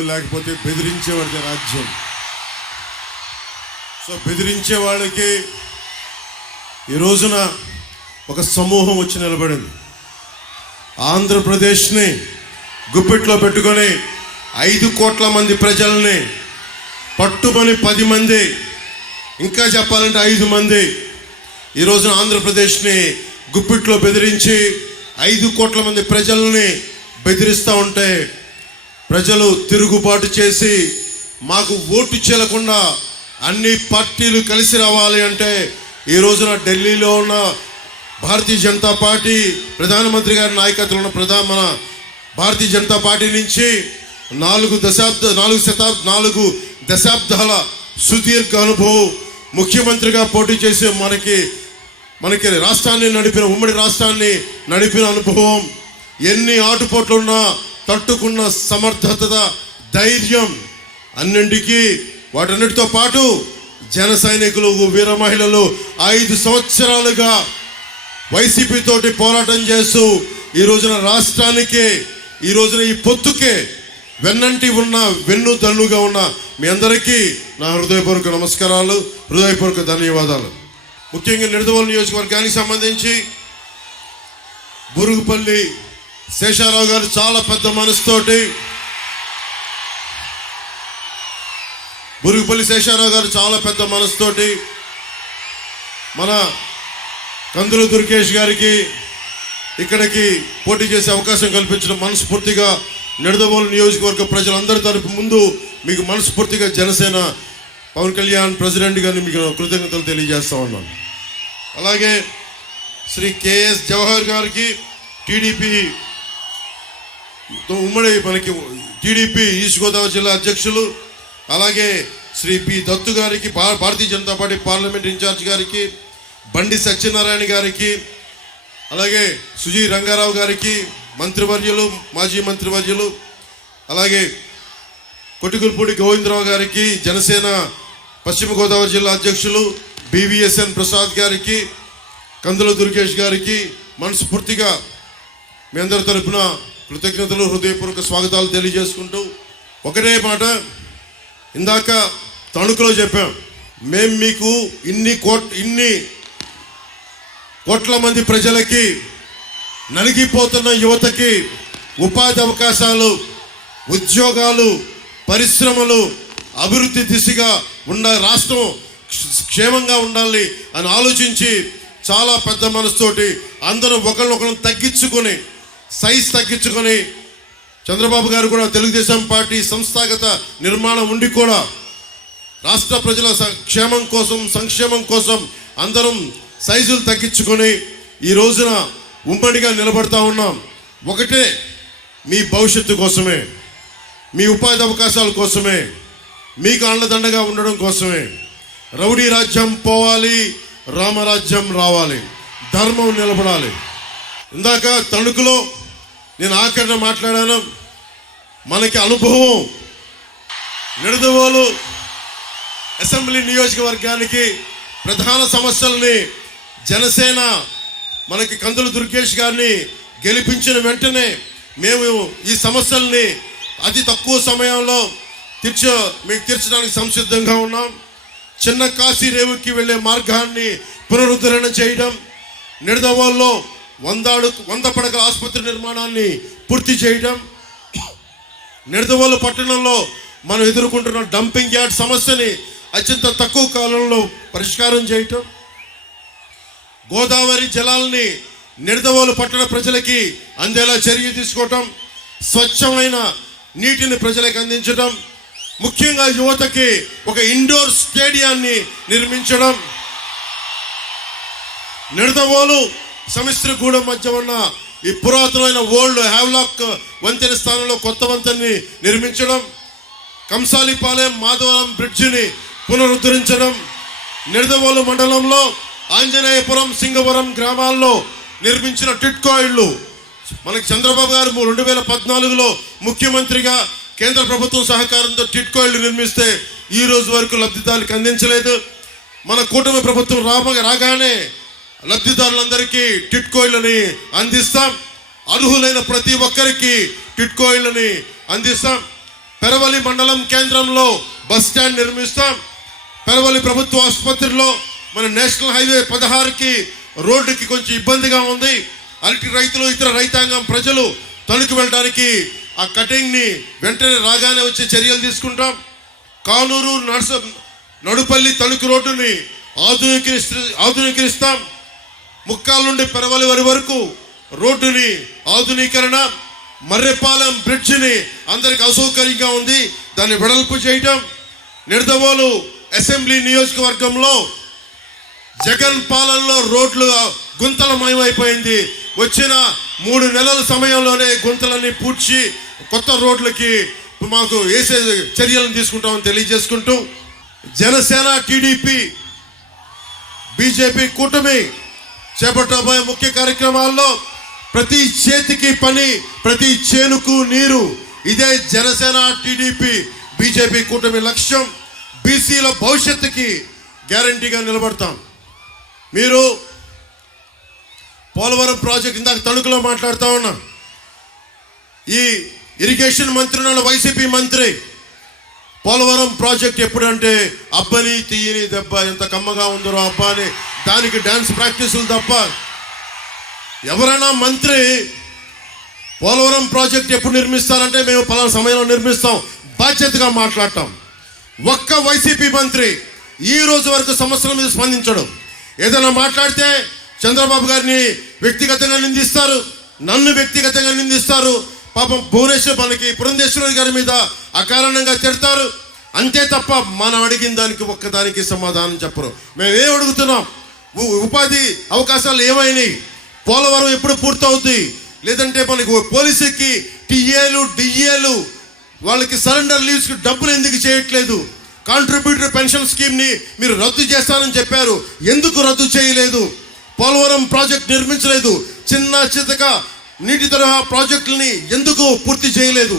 లేకపోతే బెదిరించేవాడి రాజ్యం. సో బెదిరించే వాళ్ళకి ఈ రోజున ఒక సమూహం వచ్చి నిలబడింది. ఆంధ్రప్రదేశ్ని గుప్పిట్లో పెట్టుకొని 5 కోట్ల మంది ప్రజల్ని పట్టుకొని 10 మంది, ఇంకా చెప్పాలంటే 5 మంది ఈ రోజున ఆంధ్రప్రదేశ్ని గుప్పిట్లో బెదిరించి 5 కోట్ల మంది ప్రజల్ని బెదిరిస్తూ ఉంటే ప్రజలు తిరుగుబాటు చేసి మాకు ఓటు చెల్లకుండా అన్ని పార్టీలు కలిసి రావాలి అంటే ఈ రోజున ఢిల్లీలో ఉన్న భారతీయ జనతా పార్టీ ప్రధానమంత్రి గారి నాయకత్వంలో ఉన్న మన భారతీయ జనతా పార్టీ నుంచి 4 దశాబ్దాల సుదీర్ఘ అనుభవం ముఖ్యమంత్రిగా పోటీ చేసే మనకి రాష్ట్రాన్ని నడిపిన ఉమ్మడి రాష్ట్రాన్ని నడిపిన అనుభవం, ఎన్ని ఆటుపోట్లున్నా తట్టుకున్న సమర్థత, ధైర్యం, అన్నింటికీ వాటన్నిటితో పాటు జన సైనికులు, వీర మహిళలు 5 సంవత్సరాలుగా వైసీపీ తోటి పోరాటం చేస్తూ ఈ రోజున రాష్ట్రానికి, ఈ రోజున ఈ పొత్తుకే వెన్నంటి ఉన్న వెన్నుదన్నుగా ఉన్న మీ అందరికీ నా హృదయపూర్వక నమస్కారాలు, హృదయపూర్వక ధన్యవాదాలు. ముఖ్యంగా నిడదవోలు నియోజకవర్గానికి సంబంధించి బురుగుపల్లి శేషారావు గారు చాలా పెద్ద మనసుతోటి, బురుగుపల్లి శేషారావు గారు చాలా పెద్ద మనసుతోటి మన కందుల దుర్గేష్ గారికి ఇక్కడికి పోటీ చేసే అవకాశం కల్పించడం మనస్ఫూర్తిగా నిడదవోలు నియోజకవర్గ ప్రజలందరి తరపు ముందు మీకు మనస్ఫూర్తిగా జనసేన పవన్ కళ్యాణ్ ప్రెసిడెంట్ గారిని మీకు కృతజ్ఞతలు తెలియజేస్తా ఉన్నాను. అలాగే శ్రీ కేఎస్ జవహర్ గారికి టీడీపీ ఉమ్మడి టీడీపీ ఈస్ట్ గోదావరి జిల్లా అధ్యక్షులు, అలాగే శ్రీ పి దత్తు గారికి Bharatiya Janata party parliament incharge గారికి, బండి సత్యనారాయణ గారికి, అలాగే సుజీ రంగారావు గారికి మంత్రివర్యులు, మాజీ మంత్రివర్యులు, అలాగే కొట్టిగుల్పూడి గోవిందరావు గారికి జనసేన పశ్చిమ గోదావరి జిల్లా అధ్యక్షులు, బివిఎస్ఎన్ ప్రసాద్ గారికి, కందుల దుర్గేష్ గారికి మనస్ఫూర్తిగా మీ అందరి తరపున కృతజ్ఞతలు, హృదయపూర్వక స్వాగతాలు తెలియజేసుకుంటూ ఒకటే మాట ఇందాక తణుకులో చెప్పాం, మేము మీకు ఇన్ని కోట్ల మంది ప్రజలకి, నలిగిపోతున్న యువతకి ఉపాధి అవకాశాలు, ఉద్యోగాలు, పరిశ్రమలు, అభివృద్ధి దిశగా రాష్ట్రం క్షేమంగా ఉండాలి అని ఆలోచించి చాలా పెద్ద మనసుతోటి అందరూ ఒకరినొకరు తగ్గించుకొని, సైజ్ తగ్గించుకొని, చంద్రబాబు గారు కూడా తెలుగుదేశం పార్టీ సంస్థాగత నిర్మాణం ఉండి కూడా రాష్ట్ర ప్రజల క్షేమం కోసం, సంక్షేమం కోసం అందరం సైజులు తగ్గించుకొని ఈ రోజున ఉమ్మడిగా నిలబడతా ఉన్నాం. ఒకటే, మీ భవిష్యత్తు కోసమే, మీ ఉపాధి అవకాశాల కోసమే, మీకు అండదండగా ఉండడం కోసమే. రౌడీ రాజ్యం పోవాలి, రామరాజ్యం రావాలి, ధర్మం నిలబడాలి. ఇందాక తణుకులో నేను ఆఖరణ మాట్లాడాను. మనకి అనుభవం నిడదవోలు అసెంబ్లీ నియోజకవర్గానికి ప్రధాన సమస్యల్ని జనసేన మనకి కందుల దుర్గేష్ గారిని గెలిపించిన వెంటనే మేము ఈ సమస్యల్ని అతి తక్కువ సమయంలో మీకు తీర్చడానికి సంసిద్ధంగా ఉన్నాం. చిన్న కాశీ రేవుకి వెళ్ళే మార్గాన్ని పునరుద్ధరణ చేయడం, నిడదవోలులో 100 పడకల ఆసుపత్రి నిర్మాణాన్ని పూర్తి చేయడం, నిడదవోలు పట్టణంలో మనం ఎదుర్కొంటున్న డంపింగ్ యార్డ్ సమస్యని అత్యంత తక్కువ కాలంలో పరిష్కారం చేయటం, గోదావరి జలాల్ని నిడదవోలు పట్టణ ప్రజలకి అందేలా చర్య తీసుకోవటం, స్వచ్ఛమైన నీటిని ప్రజలకు అందించడం, ముఖ్యంగా యువతకి ఒక ఇండోర్ స్టేడియాన్ని నిర్మించడం, నిడదవోలు సమిశ్రగూడెం మధ్య ఉన్న ఈ పురాతనమైన ఓల్డ్ హ్యావ్లాక్ వంతెన స్థానంలో కొత్త వంతెనని నిర్మించడం, కంసాలిపాలెం మాధవరం బ్రిడ్జిని పునరుద్ధరించడం, నిడదవోలు మండలంలో ఆంజనేయపురం, సింగవరం గ్రామాల్లో నిర్మించిన టిట్కో ఇళ్ళు మనకి చంద్రబాబు గారు 2014లో ముఖ్యమంత్రిగా కేంద్ర ప్రభుత్వం సహకారంతో టిట్కో ఇళ్ళు నిర్మిస్తే ఈ రోజు వరకు లబ్ధిదారులకు అందించలేదు. మన కూటమి ప్రభుత్వం రాగానే లబ్ధిదారులందరికీ టిట్కో ఇళ్ళని అందిస్తాం. అర్హులైన ప్రతి ఒక్కరికి టిట్కో ఇళ్ళని అందిస్తాం. పెరవలి మండలం కేంద్రంలో బస్ స్టాండ్ నిర్మిస్తాం. పెరవలి ప్రభుత్వ ఆసుపత్రిలో మన నేషనల్ హైవే 16కి రోడ్డుకి కొంచెం ఇబ్బందిగా ఉంది. అరటి రైతులు ఇతర రైతాంగం ప్రజలు తణుకు వెళ్ళడానికి ఆ కటింగ్ని వెంటనే రాగానే వచ్చే చర్యలు తీసుకుంటాం. కానూరు నడుపల్లి తణుకు రోడ్డుని ఆధునీకరిస్తాం. ముక్కాల నుండి పెరవలి వరకు రోడ్డుని ఆధునీకరణ. మర్రెపాలెం బ్రిడ్జిని అందరికి అసౌకర్యంగా ఉంది, దాన్ని వెడల్పు చేయటం. నిడదవోలు అసెంబ్లీ నియోజకవర్గంలో జగన్ పాలనలో రోడ్లు గుంతలమయమైపోయింది. వచ్చిన 3 నెలల సమయంలోనే గుంతలన్నీ పూడ్చి కొత్త రోడ్లకి మాకు వేసే చర్యలను తీసుకుంటామని తెలియజేసుకుంటూ, జనసేన టీడీపీ బీజేపీ కూటమి చేపట్టబోయే ముఖ్య కార్యక్రమాల్లో ప్రతి చేతికి పని, ప్రతి చేనుకు నీరు, ఇదే జనసేన టీడీపీ బీజేపీ కూటమి లక్ష్యం. బీసీల భవిష్యత్తుకి గ్యారంటీగా నిలబడతాం. మీరు పోలవరం ప్రాజెక్ట్ ఇందాక తణుకులో మాట్లాడుతూ ఉన్నా. ఈ ఇరిగేషన్ మంత్రి ఉన్నాడు, వైసీపీ మంత్రి. పోలవరం ప్రాజెక్ట్ ఎప్పుడంటే అబ్బని తీయని దెబ్బ, ఎంత కమ్మగా ఉందరో అబ్బా అని దానికి డాన్స్ ప్రాక్టీసులు తప్ప ఎవరైనా మంత్రి పోలవరం ప్రాజెక్ట్ ఎప్పుడు నిర్మిస్తారంటే మేము పలానా సమయంలో నిర్మిస్తాం బాధ్యతగా మాట్లాడటం. ఒక్క వైసీపీ మంత్రి ఈ రోజు వరకు సమస్యల మీద స్పందించడం. ఏదైనా మాట్లాడితే చంద్రబాబు గారిని వ్యక్తిగతంగా నిందిస్తారు, నన్ను వ్యక్తిగతంగా నిందిస్తారు. పాపం భువనేశ్వర్ మనకి పురంధేశ్వరి గారి మీద అకారణంగా తిడతారు. అంతే తప్ప మనం అడిగిన దానికి ఒక్కదానికి సమాధానం చెప్పరు. మేము ఏం అడుగుతున్నాం? ఉపాధి అవకాశాలు ఏమైనాయి? పోలవరం ఎప్పుడు పూర్తవుద్ది? లేదంటే మనకు పోలీసుకి టీఏలు డిఏలు వాళ్ళకి సరెండర్ లీవ్స్కి డబ్బులు ఎందుకు చేయట్లేదు? కాంట్రిబ్యూటరీ పెన్షన్ స్కీమ్ని మీరు రద్దు చేస్తారని చెప్పారు, ఎందుకు రద్దు చేయలేదు? పోలవరం ప్రాజెక్ట్ నిర్మించలేదు, చిన్న చితక నీటి తరహా ప్రాజెక్టులని ఎందుకు పూర్తి చేయలేదు?